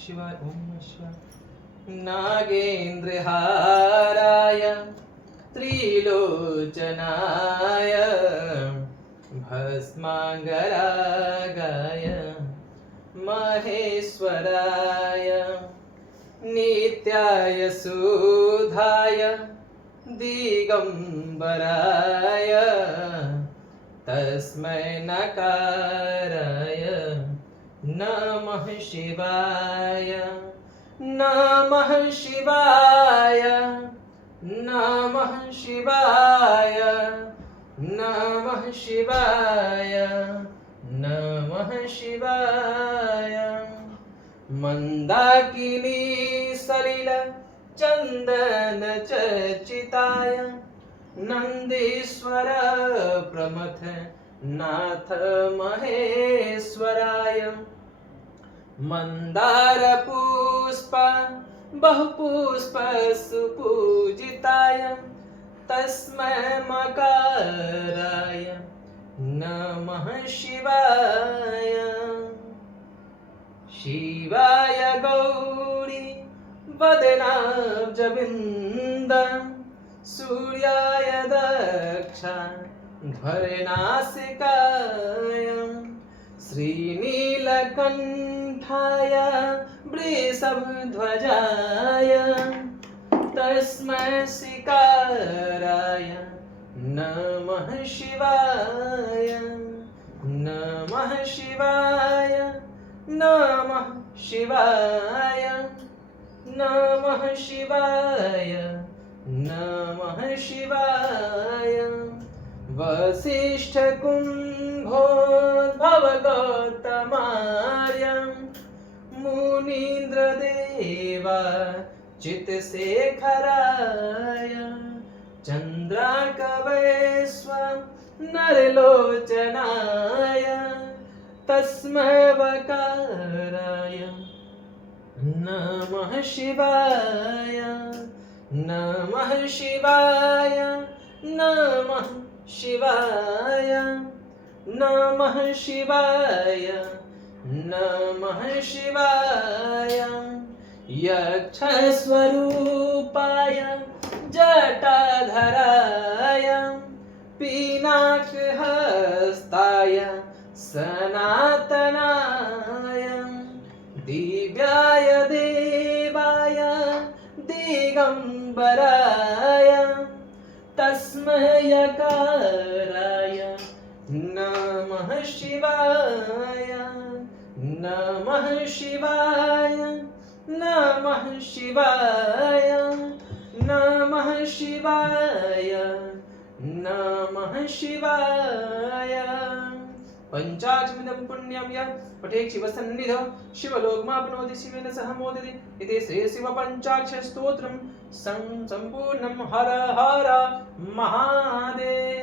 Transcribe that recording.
शिवाय ओम नमः शिवाय। नागेन्द्रहाराय त्रिलोचनाय भस्मांगरागाय महेश्वराय नित्याय सुधाय दिगंबराय तस्मै नकाराय नमः शिवाय नमः शिवाय नमः शिवाय नमः शिवाय नमः शिवाय। मंदाकिनी सलिल चंदन चर्चिताय नंदीश्वर प्रमथ नाथ महेश्वराय मंदार पुष्प बहुपुष्प सुपूजिताय तस्मै मकाराय नमः शिवाय। शिवाय गौरी वदनाब्जबिन्द सूर्याय दक्षा ध्वरनासिकाय श्रीनीलकण्ठाय वृषभध्वजाय तस्मै शिकाराय नमः शिवाय नमः शिवाय नमः शिवाय नमः शिवाय नमः शिवाय। वसिष्ठकुम्भोद्भव गौतमार्य मुनीन्द्रदेवा चित्तशेखराय चन्द्राकवेश्व नरलोचनाय तस्मै वकाराय नमः शिवाय नमः शिवाय नमः शिवाय नमः शिवाय नमः शिवाय। यक्षस्वरूपाय जटाधराय पिनाकहस्ताय सनातनाय दिव्याय देवाय दिगंबराय तस्मै यकाराय नमः शिवाय नमः शिवाय नमः शिवाय नमः शिवाय नमः शिवाय। पंचाक्षमिदं पुण्यं यः पठेत् शिवसन्निधौ शिवलोकमाप्नोति शिवेन सह मोदते। इति श्री शिव पंचाक्षर स्तोत्रं संपूर्णं। हर हर महादेव।